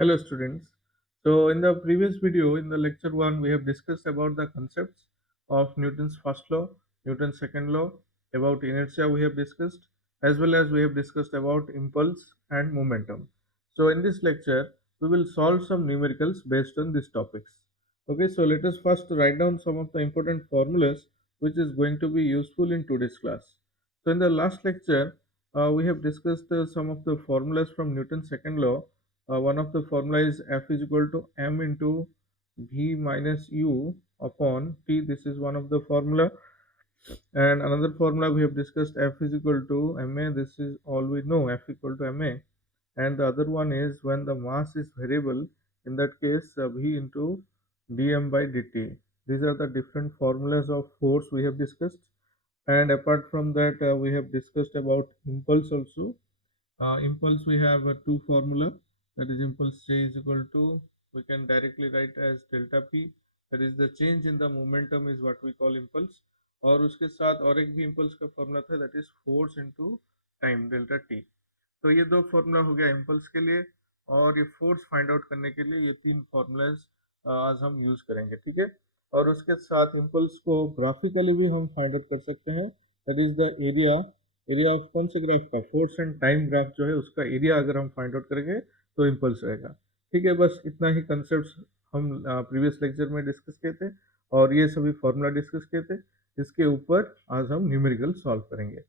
Hello students. So in the previous video, in the lecture 1, we have discussed about the concepts of Newton's first law, Newton's second law, about inertia we have discussed, as well as we have discussed about impulse and momentum. So in this lecture, we will solve some numericals based on these topics. Okay, so let us first write down some of the important formulas which is going to be useful in today's class. So in the last lecture, we have discussed some of the formulas from Newton's second law. One of the formula is F is equal to m into v minus u upon t. This is one of the formula. And another formula we have discussed, F is equal to ma. This is all we know, F equal to ma. And the other one is when the mass is variable, in that case v into dm by dt. These are the different formulas of force we have discussed. And apart from that, we have discussed about impulse also. Impulse, we have two formula, that is impulse J is equal to, we can directly write as delta P, that is the change in the momentum is what we call impulse. और उसके साथ और एक भी impulse का formula था, that is force into time delta T. तो ये दो formula हो गया impulse के लिए, और ये force find out करने के लिए ये तीन formulas आज हम use करेंगे, ठीक है। और उसके साथ impulse को graphically भी हम find out कर सकते हैं, that is the area of कौन से ग्राफ का, फोर्स एंड टाइम ग्राफ जो है उसका एरिया अगर हम फाइंड आउट करेंगे तो इम्पल्स रहेगा। ठीक है, बस इतना ही कंसेप्ट हम प्रीवियस लेक्चर में डिस्कस किए थे और ये सभी फॉर्मूला डिस्कस किए थे। इसके ऊपर आज हम न्यूमेरिकल सॉल्व करेंगे।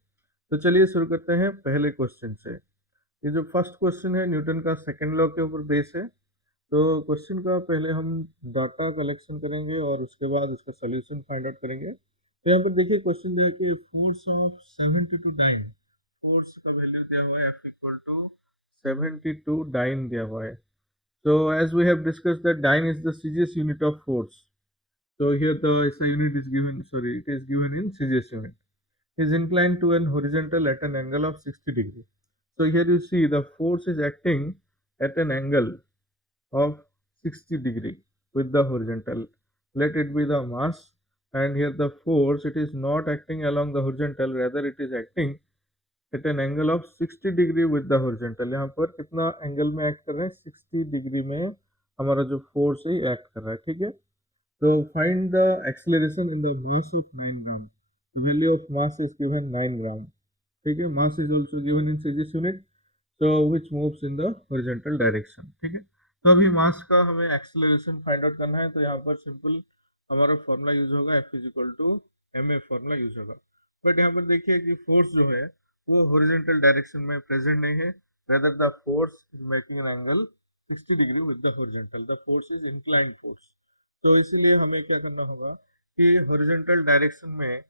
तो चलिए शुरू करते हैं पहले क्वेश्चन से। ये जो फर्स्ट क्वेश्चन है न्यूटन का सेकेंड लॉ के ऊपर बेस है। तो क्वेश्चन का पहले हम डाटा कलेक्शन करेंगे और उसके बाद उसका सोल्यूशन फाइंड आउट करेंगे। तो यहाँ पर देखिए क्वेश्चन जो है कि फोर्स ऑफ 72 डाइन, फोर्स का वैल्यू दिया हुआ है F इक्वल टू 72 डाइन दिया हुआ है। So as we have discussed that dyne is the CGS unit of force. So here the SI unit is given, sorry, it is given in CGS unit. Is inclined to an horizontal at an angle of 60 degree. So here you see the force is acting at an angle of 60 degree with the horizontal. Let it be the mass, and here the force, it is not acting along the horizontal, rather it is acting at an angle of 60 degree with the horizontal. यहाँ पर कितना angle में act कर रहे हैं, 60 degree में हमारा जो फोर्स है एक्ट कर रहा है, ठीक है। तो find the acceleration in the mass of 9 gram, value of mass is given 9 ग्राम, ठीक है। Mass is also given in CGS unit, so which moves in the horizontal direction, ठीक है। तो अभी मास का हमें एक्सेलरेशन फाइंड आउट करना है, तो यहाँ पर सिंपल हमारा फॉर्मूला यूज होगा, F is equal to M A formula use होगा। बट यहाँ पर देखिए कि फोर्स जो है वो हॉरिजॉन्टल डायरेक्शन में प्रेजेंट नहीं है, rather the force is making an angle 60 degree with the horizontal, the force is inclined force। तो इसीलिए हमें क्या करना होगा कि हॉरिजॉन्टल डायरेक्शन में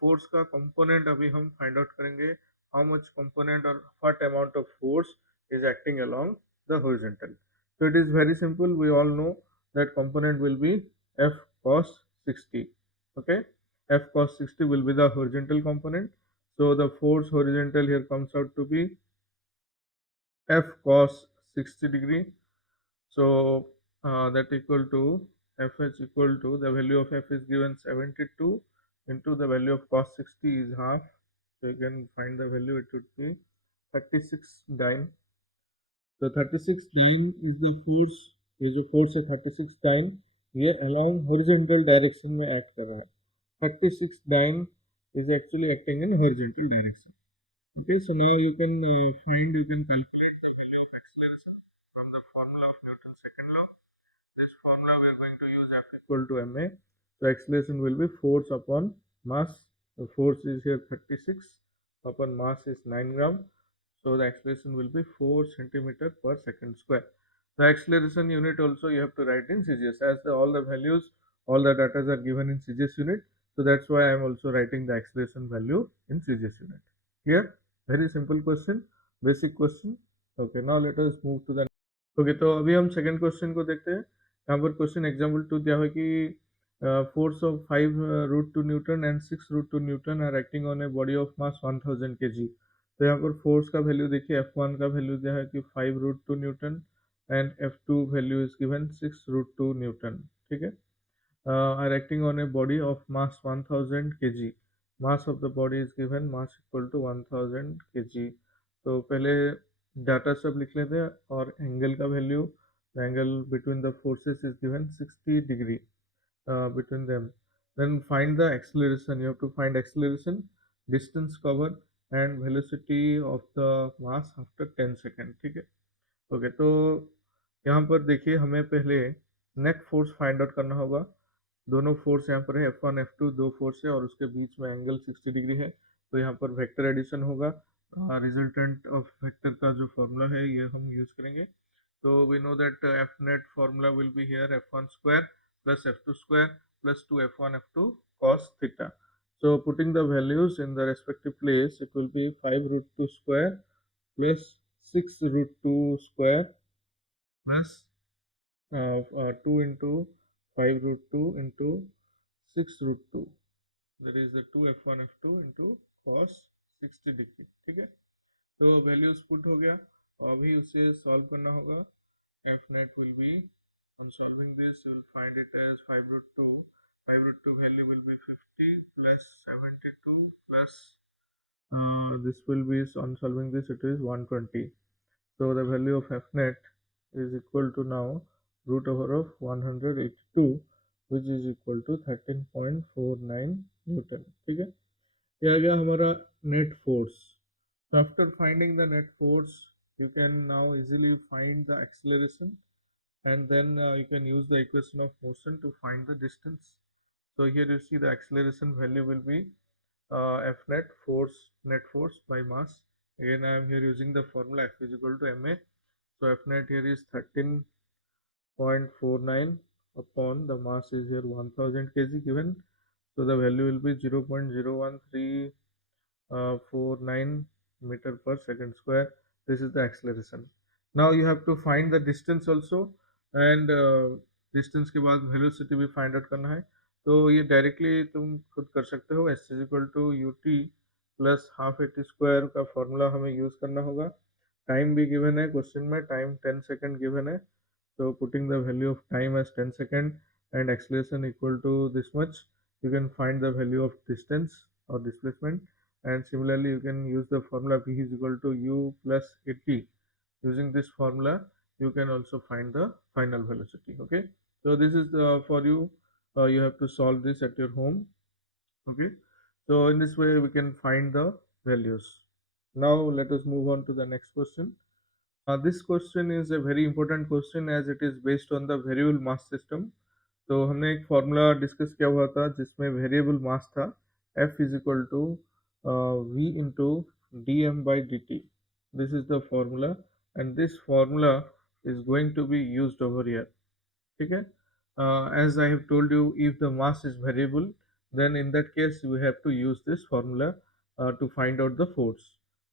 फोर्स का कंपोनेंट अभी हम फाइंड आउट करेंगे, हाउ मच कंपोनेंट और what amount of force is acting along the horizontal. So it is very simple, we all know that component will be F cos 60, okay, F cos 60 will be the horizontal component. So the force horizontal here comes out to be F cos 60 degree. So that equal to Fh equal to, the value of F is given 72 into the value of cos 60 is half. So you can find the value, it would be 36 dyne. So 36 dyne is the force, ये जो force है 36 dyne, ये along horizontal direction में act कर रहा है। 36 dyne is actually acting in horizontal direction. Okay, so now you can you can calculate the value of acceleration from the formula of Newton's second law. This formula we are going to use F equal to ma. So acceleration will be force upon mass. The force is here 36 upon mass is 9 gram. So the acceleration will be 4 centimeter per second square. The acceleration unit also you have to write in CGS, as all the values, all the data are given in CGS unit. So that's why I am also writing the acceleration value in CGS unit. Clear? Very simple question, basic question. Okay, now let us move to the okay तो अभी हम second question को देखते हैं। यहाँ पर question example 2 दिया हुआ है कि force of 5 √2 N and 6 √2 are acting on a body of mass 1000 kg। तो यहाँ पर फोर्स का वैल्यू देखिए, F1 का वैल्यू दिया है कि 5 √2 and F2 value is given 6 √2, ठीक है। Are acting on a body of mass 1000 kg, mass of the body is given mass equal to 1000 kg। तो पहले डाटा सब लिख लेते हैं और एंगल का value The angle between the forces is given 60 degree between them. Then find the acceleration. You have to find acceleration, distance covered, and velocity of the mass after 10 second. ठीक है. Okay, तो यहाँ पर देखिए हमें पहले net force find out करना होगा. दोनों फोर्स यहाँ पर है, F1 F2 दो फोर्स है और उसके बीच में एंगल 60 डिग्री है. तो यहाँ पर वेक्टर एडिशन होगा. रिजल्टेंट ऑफ वेक्टर का जो फॉर्मूला है ये हम यूज करेंगे. So we know that F net formula will be here F1 square plus F2 square plus 2 F1 F2 cos theta. So putting the values in the respective place, it will be 5 root 2 square plus 6 root 2 square plus 2 into 5 root 2 into 6 root 2. That is the 2 F1 F2 into cos 60 degree. ठीक है. तो values put हो गया. अभी उसे solve करना होगा. F net will be, on solving this you will find it as 5 root 2. 5 root 2 value will be 50 plus 72 plus this will be, on solving this it is 120. So the value of F net is equal to now root over of 182, which is equal to 13.49 Newton. ठीक है. ये आ गया हमारा net force. So after finding the net force, you can now easily find the acceleration, and then you can use the equation of motion to find the distance. So here you see the acceleration value will be F net force, net force by mass. Again I am here using the formula F is equal to ma. So F net here is 13.49 upon the mass is here 1000 kg given. So the value will be 0.01349 meter per second square. This is the acceleration. Now you have to find the distance also, and distance के बाद velocity भी find out करना है. तो ये directly तुम खुद कर सकते हो. S is equal to ut plus half at square का formula हमें use करना होगा. Time भी given है question में, time 10 second given है. So putting the value of time as 10 second and acceleration equal to this much, you can find the value of distance or displacement. And similarly you can use the formula V is equal to u plus at. Using this formula you can also find the final velocity. Okay, so this is for you. You have to solve this at your home. Okay, so in this way we can find the values. Now let us move on to the next question. This question is a very important question as it is based on the variable mass system. तो हमने एक formula discuss किया हुआ था जिसमें variable mass था F is equal to V into d m by d t. This is the formula and this formula is going to be used over here. ठीक है. As I have told you, if the mass is variable, then in that case we have to use this formula to find out the force.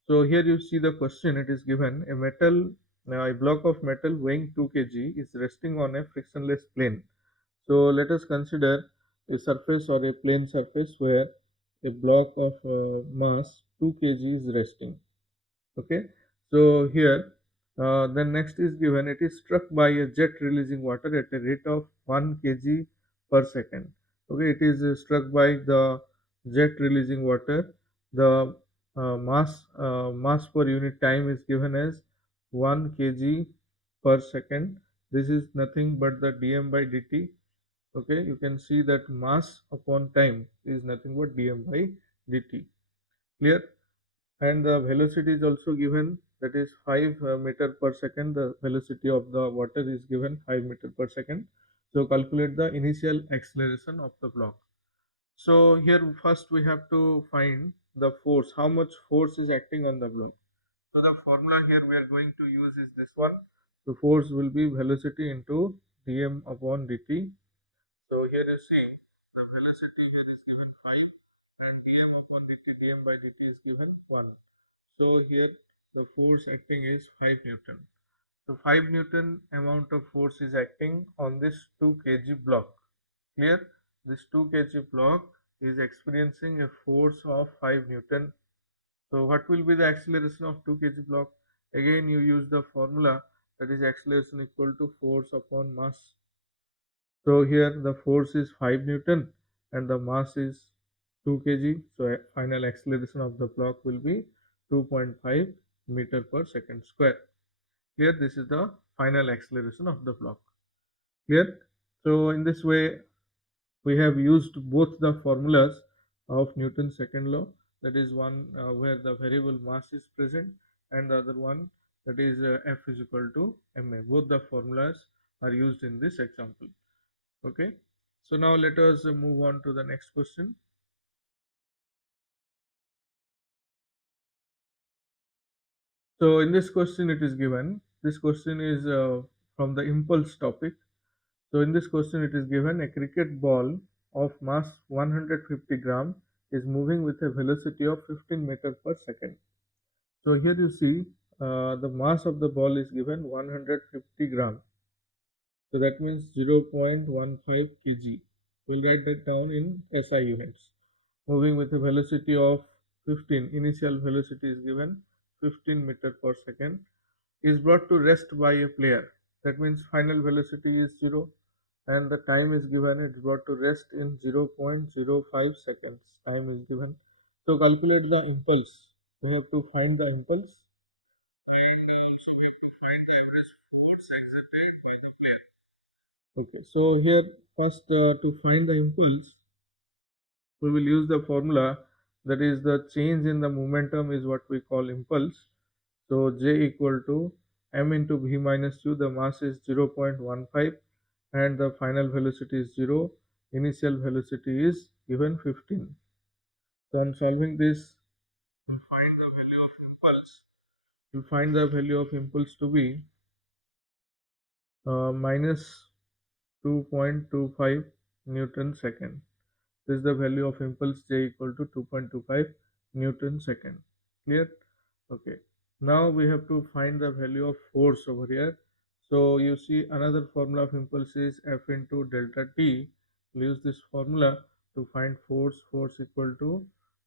So here you see the question. It is given a metal, a block of metal weighing 2 kg is resting on a frictionless plane. So let us consider a surface or a plane surface where a block of mass 2 kg is resting. Okay, so here then next is given, it is struck by a jet releasing water at a rate of 1 kg per second. Okay, it is struck by the jet releasing water. The mass per unit time is given as 1 kg per second. This is nothing but the dm by dt. Okay, you can see that mass upon time is nothing but dm by dt. Clear? And the velocity is also given, that is 5 meter per second. The velocity of the water is given 5 meter per second. So calculate the initial acceleration of the block. So here first we have to find the force, how much force is acting on the block. So the formula here we are going to use is this one. The force will be velocity into dm upon dt. So here you see the velocity here is given 5 and dm upon dt, dm by dt is given 1. So here the force acting is 5 Newton. So 5 Newton amount of force is acting on this 2 kg block. Clear? This 2 kg block is experiencing a force of 5 Newton. So what will be the acceleration of 2 kg block? Again you use the formula, that is acceleration equal to force upon mass. So here the force is 5 Newton and the mass is 2 kg. So final acceleration of the block will be 2.5 meter per second square. Clear? This is the final acceleration of the block. Clear? So in this way, we have used both the formulas of Newton's second law, that is one where the variable mass is present, and the other one, that is F is equal to ma. Both the formulas are used in this example. Okay. So now let us move on to the next question. So in this question it is given, this question is from the impulse topic. So in this question it is given a cricket ball of mass 150 gram is moving with a velocity of 15 meter per second. So here you see the mass of the ball is given 150 gram. So that means 0.15 kg. We'll write that down in SI units. Moving with a velocity of 15, initial velocity is given 15 meter per second, is brought to rest by a player. That means final velocity is 0 and the time is given, it's brought to rest in 0.05 seconds. Time is given. So calculate the impulse. We have to find the impulse. Okay, so here first to find the impulse, we will use the formula, that is the change in the momentum is what we call impulse. So J equal to m into v minus u, the mass is 0.15 and the final velocity is 0. Initial velocity is given 15. So on solving this, we find the value of impulse. You find the value of impulse to be minus 2.25 Newton second. This is the value of impulse J equal to 2.25 Newton second. Clear? Okay. Now we have to find the value of force over here. So you see another formula of impulse is F into delta T. We'll use this formula to find force. Force equal to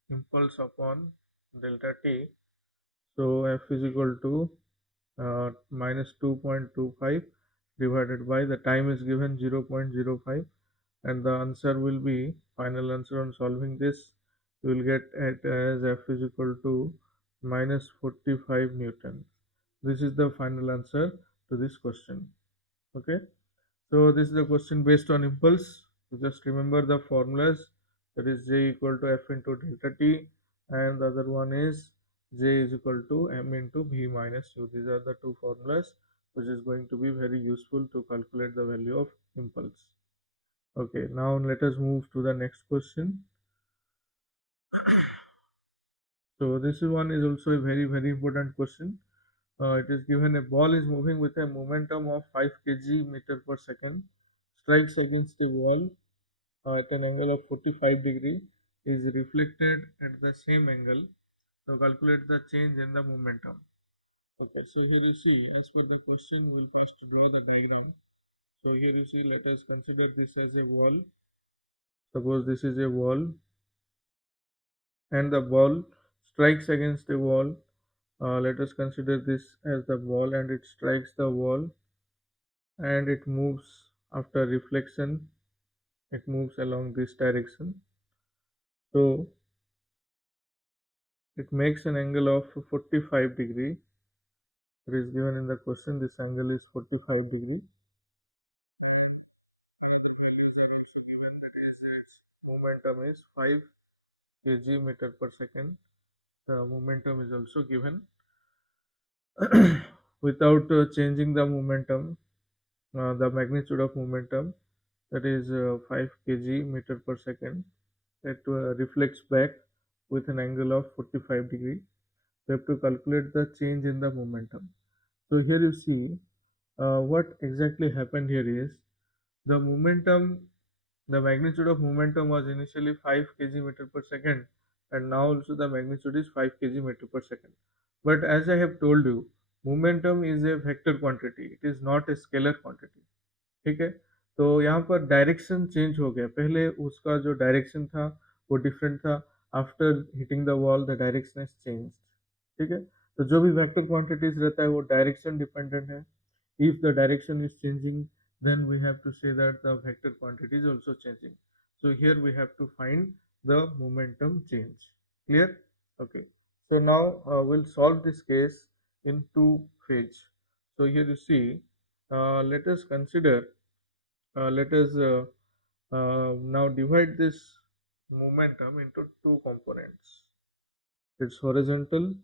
impulse upon delta T. So F is equal to minus 2.25 divided by the time is given 0.05, and the answer will be, final answer on solving this, you will get it as F is equal to minus 45 Newton. This is the final answer to this question. Okay. So this is the question based on impulse. So just remember the formulas, that is J equal to F into delta T, and the other one is J is equal to M into V minus U. These are the two formulas which is going to be very useful to calculate the value of impulse. Okay, now let us move to the next question. So this one is also a very important question. It is given a ball is moving with a momentum of 5 kg meter per second, strikes against a wall at an angle of 45 degree, is reflected at the same angle. So calculate the change in the momentum. Okay, so here you see, as per the question, we first draw the diagram. So here you see, let us consider this as a wall. Suppose this is a wall and the ball strikes against a wall. Let us consider this as the ball and it strikes the wall and it moves after reflection. It moves along this direction. So it makes an angle of 45 degree. It is given in the question, this angle is 45 degree. Its momentum is 5 kg meter per second. The momentum is also given. Without changing the momentum, the magnitude of momentum, that is 5 kg meter per second, that reflects back with an angle of 45 degree. We have to calculate the change in the momentum. So here you see what exactly happened here is the momentum, the magnitude of momentum was initially 5 kg meter per second, and now also the magnitude is 5 kg meter per second. But as I have told you, momentum is a vector quantity, it is not a scalar quantity. ठीक है, तो यहाँ पर direction change हो गया, पहले उसका जो डायरेक्शन था वो डिफरेंट था, after hitting the wall the direction is change. ठीक है, तो जो भी वेक्टर क्वांटिटीज रहता है वो डायरेक्शन डिपेंडेंट है. If the direction is changing, then we have to say that the vector quantity is also changing. So here we have to find the momentum change. Clear? Okay. So now we'll solve this case in two phases. So here you see Let us consider, let us now divide this momentum into two components. Its horizontal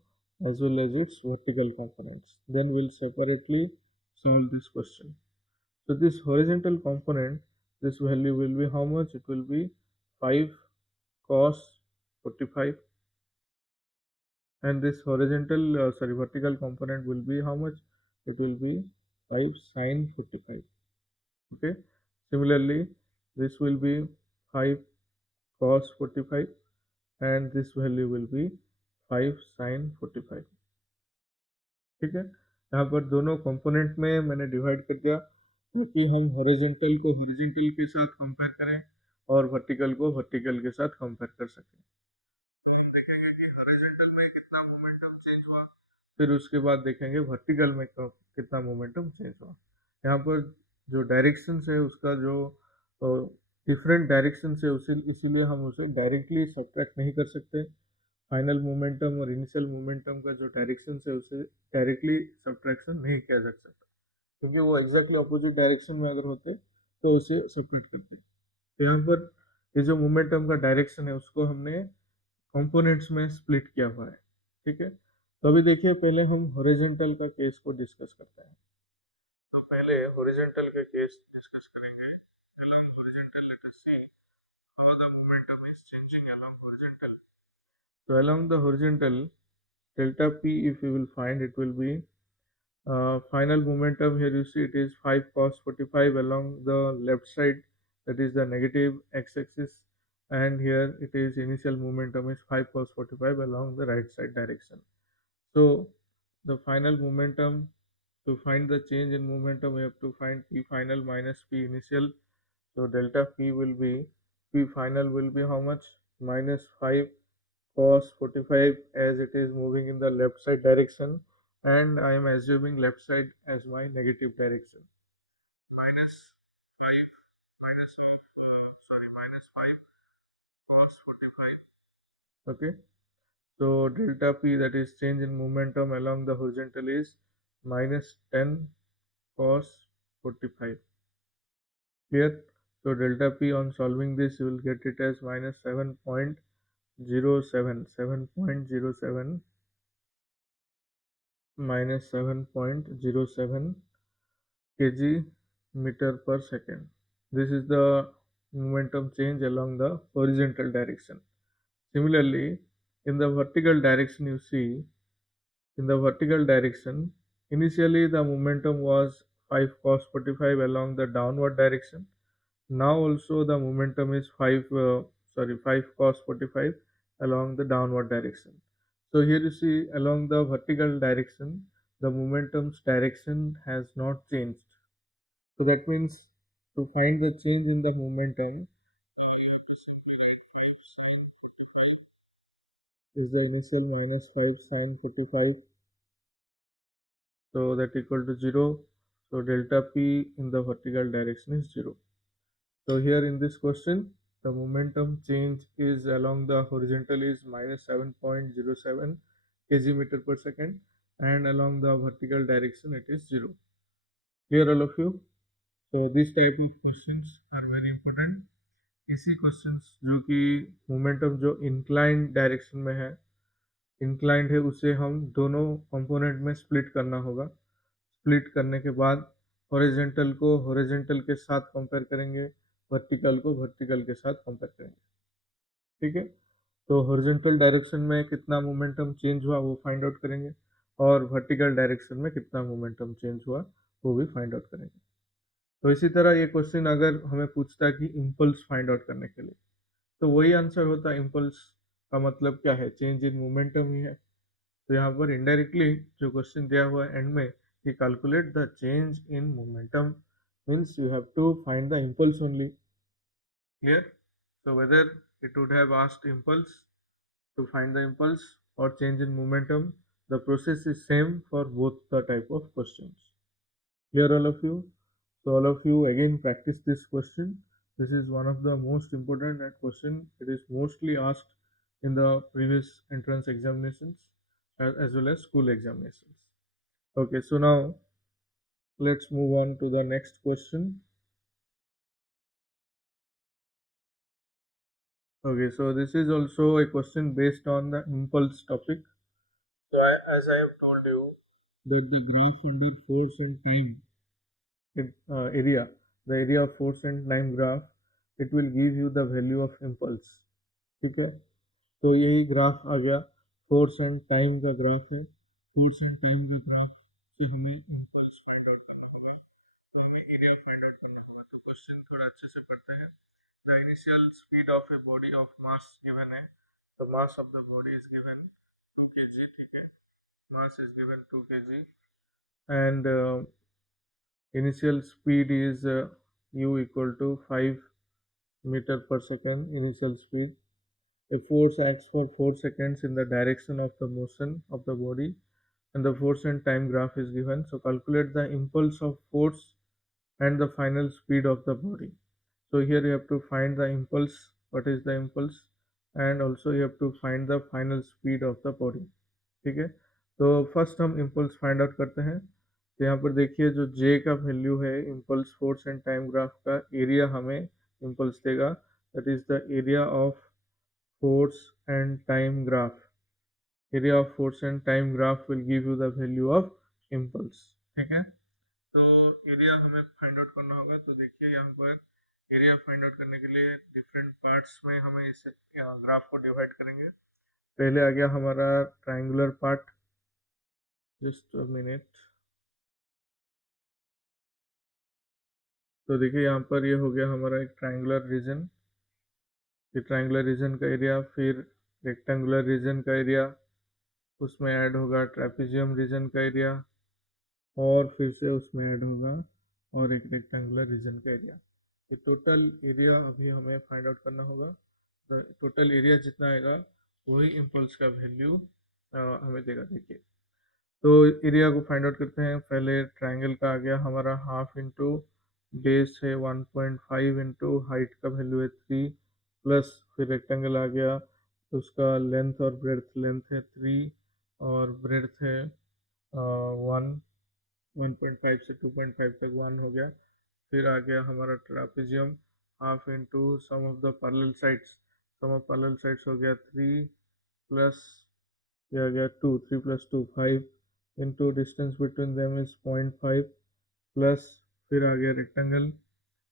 as well as its vertical components. Then we'll separately solve this question. So this horizontal component, this value will be how much? It will be 5 cos 45, and this vertical component will be how much? It will be 5 sin 45. Okay. Similarly, this will be 5 cos 45, and this value will be 5 sin 45. ठीक है, यहाँ पर दोनों component में मैंने divide कर दिया ताकि हम हॉरिजॉन्टल को हॉरिजॉन्टल के साथ कंपेयर करें और वर्टिकल को वर्टिकल के साथ कंपेयर कर सकें। देखेंगे कि हॉरिजॉन्टल में कितना मोमेंटम चेंज हुआ, फिर उसके बाद देखेंगे वर्टिकल में कितना मोमेंटम चेंज हुआ। यहाँ पर जो डायरेक्शन है उसका जो डिफरेंट डायरेक्शन है उसे, इसीलिए हम उसे डायरेक्टली सब्ट्रैक्ट नहीं कर सकते। फाइनल मोमेंटम और इनिशियल मोमेंटम का जो डायरेक्शन है उसे डायरेक्टली सब्ट्रैक्शन नहीं किया जा सकता, क्योंकि वो एग्जैक्टली अपोजिट डायरेक्शन में अगर होते तो उसे सब्ट्रैक्ट करते। तो यहाँ पर ये जो मोमेंटम का डायरेक्शन है उसको हमने कंपोनेंट्स में स्प्लिट किया हुआ है। ठीक है, तो अभी देखिए पहले हम हॉरिजॉन्टल का केस को डिस्कस करते हैं। तो पहले हॉरिजॉन्टल का केस डिस्कस करेंगे। along horizontal, let us see how the momentum is changing along horizontal. So along the horizontal, delta p, if you will find, it will be final momentum. Here you see it is 5 cos 45 along the left side, that is the negative x-axis, and here it is initial momentum is 5 cos 45 along the right side direction. So the final momentum, to find the change in momentum we have to find p final minus p initial. So delta p will be, p final will be how much? Minus 5 cos 45, as it is moving in the left side direction, and I am assuming left side as my negative direction. Minus 5 minus 5 cos 45. Okay, so delta p, that is change in momentum along the horizontal, is minus 10 cos 45. Clear? So delta p, on solving this you will get it as minus 7.07 minus 7.07 kg meter per second. This is the momentum change along the horizontal direction. Similarly, in the vertical direction, you see, in the vertical direction, initially the momentum was 5 cos 45 along the downward direction. Now also the momentum is 5 cos 45 along the downward direction. So here you see, along the vertical direction, the momentum's direction has not changed. So that means, to find the change in the momentum, is the initial minus 5 sin 45, so that equal to 0. So delta p in the vertical direction is 0. So here in this question, the momentum change is along the horizontal is minus 7.07 kg meter per second, and along the vertical direction it is 0. Clear all of you? So this type of questions are very important. इसी questions जो कि momentum जो inclined direction में है, inclined है, उसे हम दोनों कंपोनेंट में स्प्लिट करना होगा। स्प्लिट करने के बाद हॉरिजेंटल को हॉरिजेंटल के साथ कंपेयर करेंगे, वर्टिकल को वर्टिकल के साथ कंपेयर करेंगे। ठीक है, तो हॉरिजेंटल डायरेक्शन में कितना मोमेंटम चेंज हुआ वो फाइंड आउट करेंगे, और वर्टिकल डायरेक्शन में कितना मोमेंटम चेंज हुआ वो भी फाइंड आउट करेंगे। तो इसी तरह ये क्वेश्चन अगर हमें पूछता है कि इम्पल्स फाइंड आउट करने के लिए, तो वही आंसर होता है। इम्पल्स का मतलब क्या है? चेंज इन मोमेंटम ही है। तो यहाँ पर इनडायरेक्टली जो क्वेश्चन दिया हुआ है एंड में कि calculate the change in momentum, means you have to find the impulse only. Clear? So whether it would have asked impulse, to find the impulse, or change in momentum, the process is same for both the type of questions. Clear all of you? So all of you again practice this question. This is one of the most important question. It is mostly asked in the previous entrance examinations as well as school examinations. Okay, so now Let's move on to the next question. Okay, so this is also a question based on the impulse topic. So as I have told you, that the graph under force and time area, the area of force and time graph, it will give you the value of impulse. ठीक है, तो यही graph आ गया, force and time का graph है। Force and time का graph से हमें इम्पल्स फाइंड आउट करना होगा, तो हमें एरिया फाइंड आउट करना होगा। तो क्वेश्चन थोड़ा अच्छे से पढ़ते हैं। The initial speed of A body of mass given है, तो मास of the body is given 2 kg, ठीक है, mass is given 2 kg, and initial speed is u equal to 5 meter per second initial speed. A force acts for 4 seconds in the direction of the motion of the body, and the force and time graph is given. So calculate the impulse of force and the final speed of the body. So here you have to find the impulse, what is the impulse, and also you have to find the final speed of the body, ठीक है। तो first हम impulse find out करते हैं। तो यहाँ पर देखिए जो जे का वैल्यू है impulse force and time graph का, एरिया हमें इम्पल्स देगा, that is the area of force and time graph. Area of force and time graph will give you the value of impulse, ठीक है। तो एरिया हमें find out करना होगा। तो देखिए यहाँ पर एरिया फाइंड आउट करने के लिए डिफरेंट पार्ट्स में हमें इस ग्राफ को डिवाइड करेंगे। पहले आ गया हमारा triangular part, just a minute. तो देखिए यहाँ पर ये हो गया हमारा एक ट्रायंगुलर रीजन, ये ट्रायंगुलर रीजन का एरिया, फिर रेक्टेंगुलर रीजन का एरिया, उसमें ऐड होगा ट्रेपेजियम रीजन का एरिया, और फिर से उसमें ऐड होगा और एक रेक्टेंगुलर रीजन का एरिया। ये टोटल एरिया अभी हमें फाइंड आउट करना होगा। तो टोटल एरिया जितना आएगा वही इम्पल्स का वैल्यू हमें देगा। देखिए तो एरिया को फाइंड आउट करते हैं। पहले ट्रायंगल का आ गया हमारा हाफ इंटू बेस है 1.5 इंटू हाइट का वैल्यू है 3 प्लस, फिर रेक्टेंगल आ गया, तो उसका लेंथ और ब्रेड्थ, लेंथ है 3 और ब्रेड्थ है 1, 1.5 से 2.5 तक 1 हो गया। फिर आ गया हमारा trapezium, half into sum of the parallel sides, sum of parallel sides हो गया 3 प्लस, ये आ गया 2, 3 plus 2 5 into distance between them is 0.5 plus, फिर आ गया रेक्टेंगल,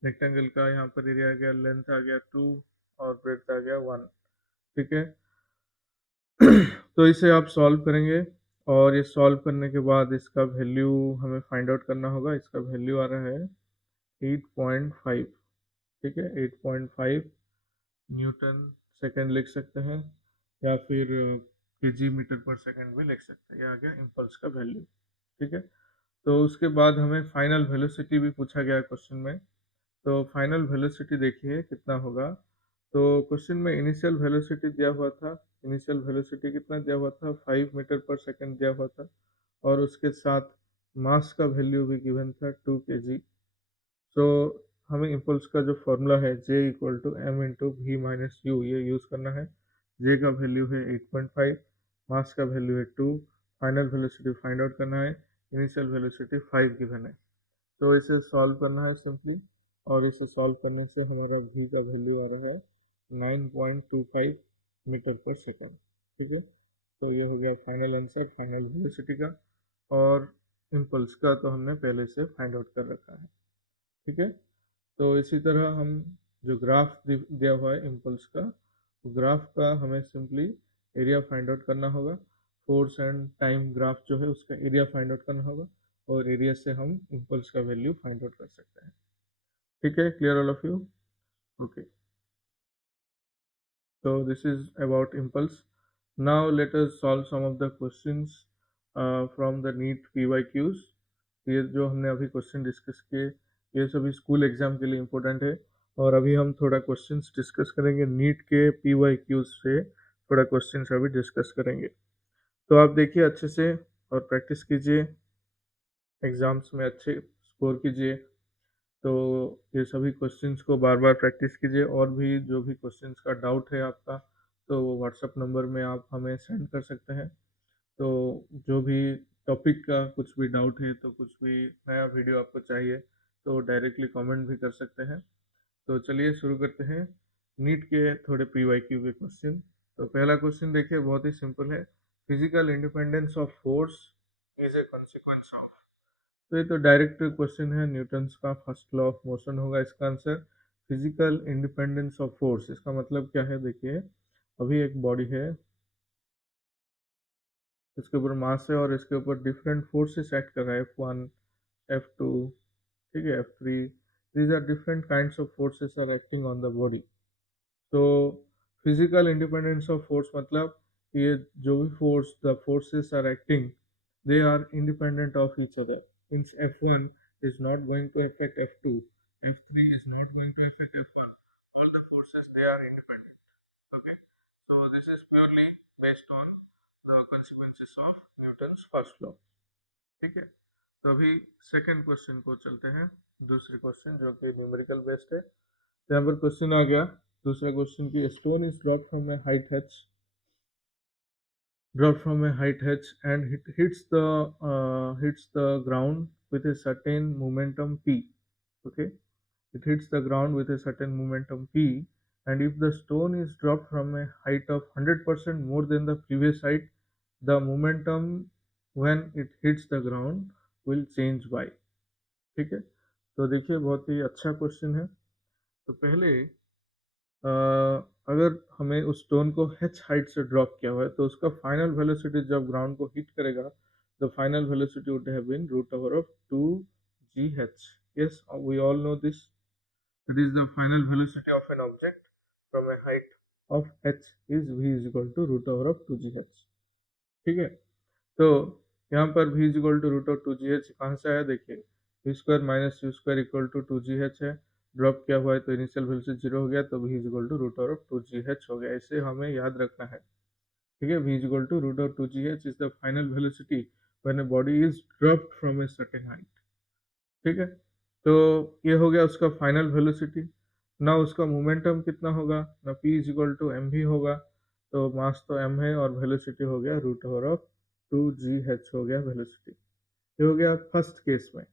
रेक्टेंगल का यहाँ पर एरिया आ गया, लेंथ आ गया 2 और ब्रेड्थ आ गया 1, ठीक है। तो इसे आप सॉल्व करेंगे और ये सॉल्व करने के बाद इसका वैल्यू हमें फाइंड आउट करना होगा। इसका वैल्यू आ रहा है 8.5, ठीक है, 8.5 न्यूटन सेकेंड लिख सकते हैं, या फिर केजी मीटर पर सेकेंड भी लिख सकते हैं। ये आ गया इम्पल्स का वैल्यू, ठीक है। तो उसके बाद हमें फाइनल वेलोसिटी भी पूछा गया क्वेश्चन में। तो फाइनल वेलोसिटी देखिए कितना होगा। तो क्वेश्चन में इनिशियल वेलोसिटी दिया हुआ था, इनिशियल वेलोसिटी कितना दिया हुआ था, 5 मीटर पर सेकंड दिया हुआ था, और उसके साथ मास का वैल्यू भी गिवन था 2 kg। तो हमें इम्पल्स का जो फॉर्मूला है J equal to m into v minus u, ये यूज़ करना है। J का वैल्यू है 8.5, मास का वैल्यू है 2, फाइनल वेलोसिटी फाइंड आउट करना है, इनिशियल वेलोसिटी 5 गिवन है। तो इसे सॉल्व करना है सिंपली, और इसे सॉल्व करने से हमारा v का वैल्यू आ रहा है 9.25 मीटर पर सेकंड, ठीक है। तो ये हो गया फाइनल आंसर फाइनल वेलोसिटी का, और इम्पल्स का तो हमने पहले से फाइंड आउट कर रखा है, ठीक है। तो इसी तरह हम जो ग्राफ दिया हुआ है इम्पल्स का, तो ग्राफ का हमें सिंपली एरिया फाइंड आउट करना होगा। फोर्स एंड टाइम ग्राफ जो है उसका एरिया फाइंड आउट करना होगा, और एरिया से हम इम्पल्स का वैल्यू फाइंड आउट कर सकते हैं, ठीक है। Clear all of you? Okay, so this is about impulse. Now let us solve some of the questions from the NEET PYQs. ये जो हमने अभी क्वेश्चन डिस्कस किए ये सभी स्कूल एग्जाम के लिए इम्पोर्टेंट है, और अभी हम थोड़ा क्वेश्चंस डिस्कस करेंगे नीट के PYQs से, थोड़ा क्वेश्चंस अभी डिस्कस करेंगे। तो आप देखिए अच्छे से और प्रैक्टिस कीजिए, एग्जाम्स में अच्छे स्कोर कीजिए। तो ये सभी क्वेश्चंस को बार बार प्रैक्टिस कीजिए, और भी जो भी क्वेश्चंस का डाउट है आपका, तो वो व्हाट्सअप नंबर में आप हमें सेंड कर सकते हैं। तो जो भी टॉपिक का कुछ भी डाउट है तो कुछ भी नया वीडियो आपको चाहिए तो डायरेक्टली कमेंट भी कर सकते हैं। तो चलिए शुरू करते हैं नीट के थोड़े पीवाईक्यू के क्वेश्चन। तो पहला क्वेश्चन देखिए, बहुत ही सिंपल है। Physical independence of force is a consequence of. तो ये तो डायरेक्ट क्वेश्चन है, न्यूटन्स का फर्स्ट लॉ ऑफ मोशन होगा इसका answer. Physical independence of force इसका मतलब क्या है, देखिए अभी एक बॉडी है, इसके ऊपर मास है और इसके ऊपर डिफरेंट फोर्सेस एक्ट कर रहा है, F1 F2, ठीक है, F3। these are different kinds of forces are acting on the body। तो फिजिकल इंडिपेंडेंस ऑफ फोर्स मतलब ये जो भी force the forces are acting, they are independent of each other। means F1 is not going to affect F2, F3 is not going to affect F1, all the forces they are independent। Okay, so this is purely based on the consequences of Newton's first law। ठीक है, तो अभी second question को चलते हैं, दूसरे question जो कि न्यूमेरिकल बेस्ड है। तो यहाँ पर क्वेश्चन आ गया दूसरा क्वेश्चन की, stone is drop from A height h, drop from a height h and it hits the ground with a certain momentum p। Okay, it hits the ground with a certain momentum p, and if the stone is dropped from a height of 100% more than the previous height, the momentum when it hits the ground will change by। ठीक है, तो देखिए बहुत ही अच्छा question है। तो पहले अगर हमें उस स्टोन को h हाइट से ड्रॉप किया हुआ है तो उसका फाइनल वेलोसिटी जब ग्राउंड को हिट करेगा, the final velocity would have been root over of 2gh। Yes, we all know this. That is the final velocity of an object from a height of h is v is equal to root over of 2gh। ठीक है, तो यहाँ पर v is equal to root of 2gh कहाँ से आया, देखिए v square minus u square equal to 2gh है, ड्रॉप किया हुआ है तो इनिशियल वेलोसिटी जीरो हो गया, तो v is equal to root of 2gh हो गया। इसे हमें याद रखना है। ठीक है, v is equal to root of 2gh is the final velocity when a body is dropped from a certain height. ठीक है, तो ये हो गया उसका फाइनल वेलोसिटी। ना उसका मोमेंटम कितना होगा, ना p is equal to m भी होगा, तो मास तो m है और वेलोसिटी हो गया रूट ओवर ऑफ 2gh हो गया वेलोसिटी। ये हो गया फर्स्ट केस में।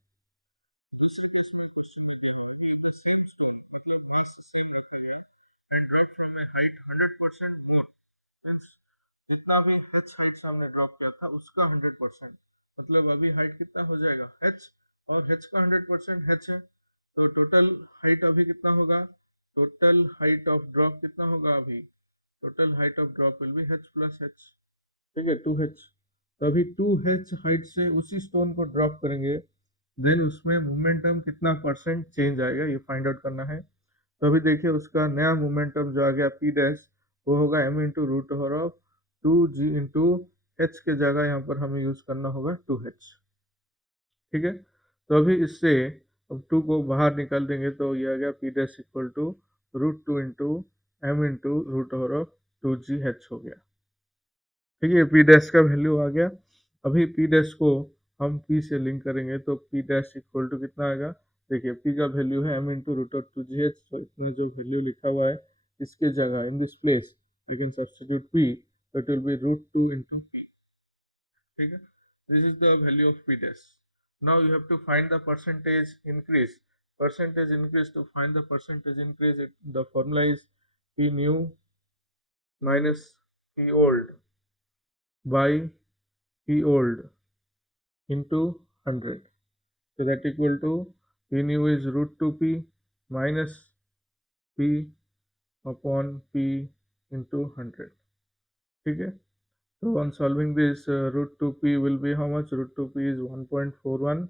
जितना भी h हाइट से हमने ड्रॉप किया था उसका 100%, मतलब अभी हाइट कितना हो जाएगा h, और h का 100% h है, तो टोटल हाइट अभी कितना होगा, टोटल हाइट ऑफ ड्रॉप कितना होगा अभी, total height of drop will be h plus h। ठीक है, 2h। तो अभी 2h हाइट से उसी स्टोन को ड्रॉप करेंगे, देन उसमें मोमेंटम कितना परसेंट चेंज आएगा ये फाइंड आउट करना है। तो अभी देखिए उसका नया मोमेंटम जो आ गया p डैश, वो होगा m into root over of 2g into h के जगह यहाँ पर हमें यूज करना होगा 2h। ठीक है, तो अभी इससे अब 2 को बाहर निकाल देंगे तो ये आ गया p dash equal to root 2 into m into root over of 2gh हो गया। ठीक है, p डैश का वैल्यू आ गया। अभी p डैश को हम p से लिंक करेंगे तो p डैश इक्वल टू कितना आएगा, देखिए p का वैल्यू है m into root of 2gh, तो इतना जो वैल्यू लिखा हुआ है इसके जगह in this place you can substitute p, तो it will be root 2 into p। ठीक है, this is the value of p dash. Now you have to find the percentage increase. Percentage increase, to find the percentage increase the formula is p new minus p old by p old into 100, so that equal to p new is root 2p minus p upon p into 100। ठीक है, so on solving this, root 2p will be how much, root 2p is 1.41,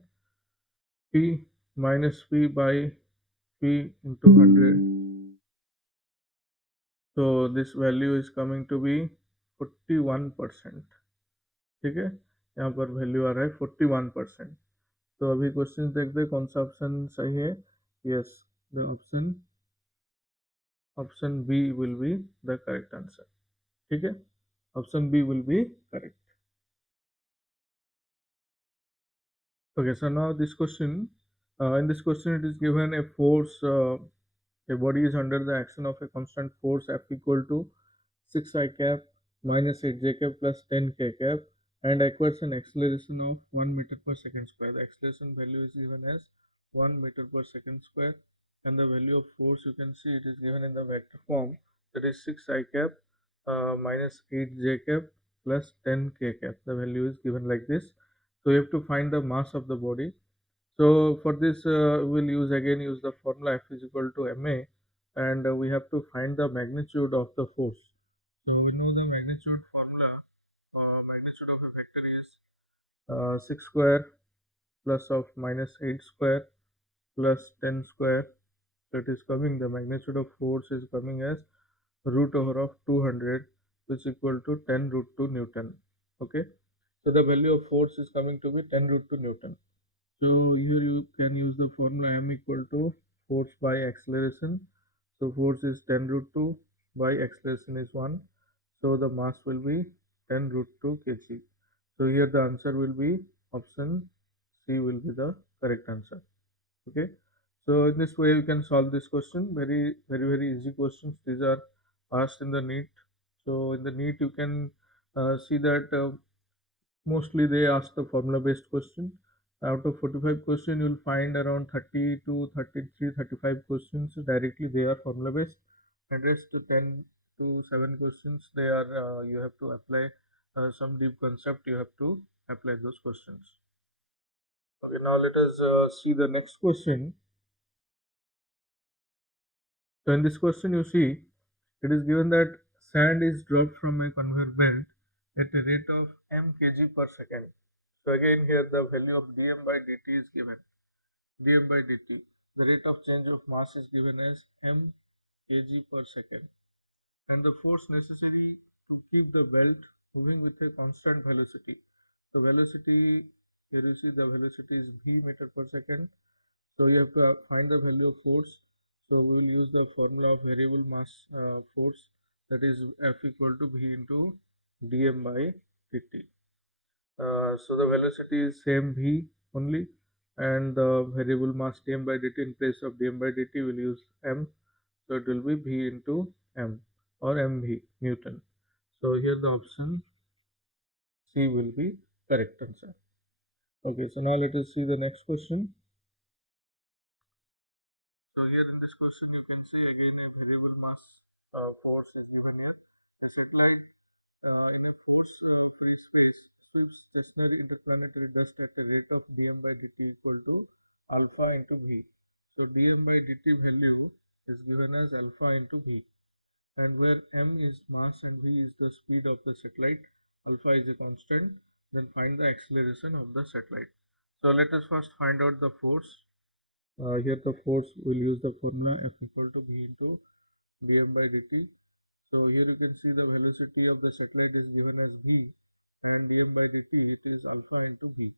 p minus p by p into 100, so this value is coming to be 41%। ठीक है, यहाँ पर value आ रहा है 41%। तो अभी क्वेश्चन देखते हैं कौन सा ऑप्शन सही है। Yes, the option b will be the correct answer. ठीक है, option b will be correct. Okay, so now this question, in this question it is given a force, a body is under the action of a constant force F equal to 6 I cap minus 8 J cap plus 10 K cap and acquires an acceleration of 1 meter per second square. The acceleration value is given as 1 meter per second square, and the value of force, you can see it is given in the vector form, that is 6 I cap minus 8 j cap plus 10 k cap. The value is given like this. So you have to find the mass of the body. So for this, we'll use the formula F is equal to ma, and we have to find the magnitude of the force. So we know the magnitude formula. Magnitude of a vector is 6 square plus of minus 8 square plus 10 square. So it is coming, the magnitude of force is coming as root over of 200, which is equal to 10 root 2 Newton. Okay. So the value of force is coming to be 10 root 2 Newton. So here you can use the formula m equal to force by acceleration. So force is 10 root 2 by acceleration is 1. So the mass will be 10 root 2 kg. So here the answer will be option C will be the correct answer. Okay. So in this way you can solve this question. Very easy questions. These are asked in the NEET. So in the NEET you can see that mostly they ask the formula based question. Out of 45 questions, you'll find around 30 to 33, 35 questions directly they are formula based, and rest to 10 to 7 questions they are you have to apply some deep concept. You have to apply those questions. Okay, now let us see the next question. So in this question, you see it is given that sand is dropped from a conveyor belt at a rate of m kg per second. So again here the value of dm by dt is given. dm by dt. The rate of change of mass is given as m kg per second, and the force necessary to keep the belt moving with a constant velocity. The velocity, here you see the velocity is v meter per second. So you have to find the value of force. So we will use the formula of variable mass force, that is F equal to v into dm by dt. So the velocity is same v only, and the variable mass dm by dt, in place of dm by dt we'll use m. So it will be v into m, or mv Newton. So here the option C will be correct answer. Okay, so now let us see the next question. So here in this question, you can see again a variable mass force is given here. A satellite in a force-free space sweeps stationary interplanetary dust at a rate of dm by dt equal to alpha into v. So dm by dt value is given as alpha into v, and where m is mass and v is the speed of the satellite, alpha is a constant, then find the acceleration of the satellite. So let us first find out the force. Here the force will use the formula F equal to v into dm by dt. So here you can see the velocity of the satellite is given as v, and dm by dt it is alpha into v.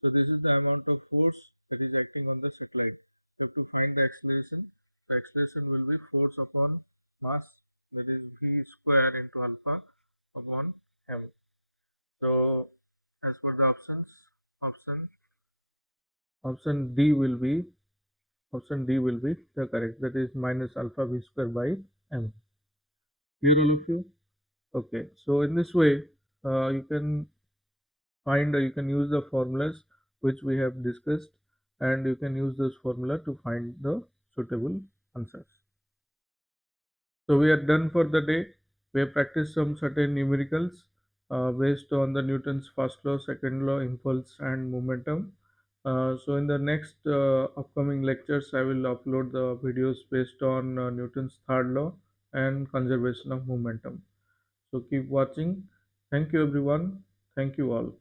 So this is the amount of force that is acting on the satellite. You have to find the acceleration. The acceleration will be force upon mass, that is v square into alpha upon m. So as per the options, option option D will be option D will be the correct. That is minus alpha v square by m. Clear all of you? Okay. So in this way, you can use the formulas which we have discussed, and you can use this formula to find the suitable answers. So we are done for the day. We have practiced some certain numericals based on the Newton's first law, second law, impulse, and momentum. So in the next upcoming lectures, I will upload the videos based on Newton's third law and conservation of momentum. So keep watching. Thank you everyone. Thank you all.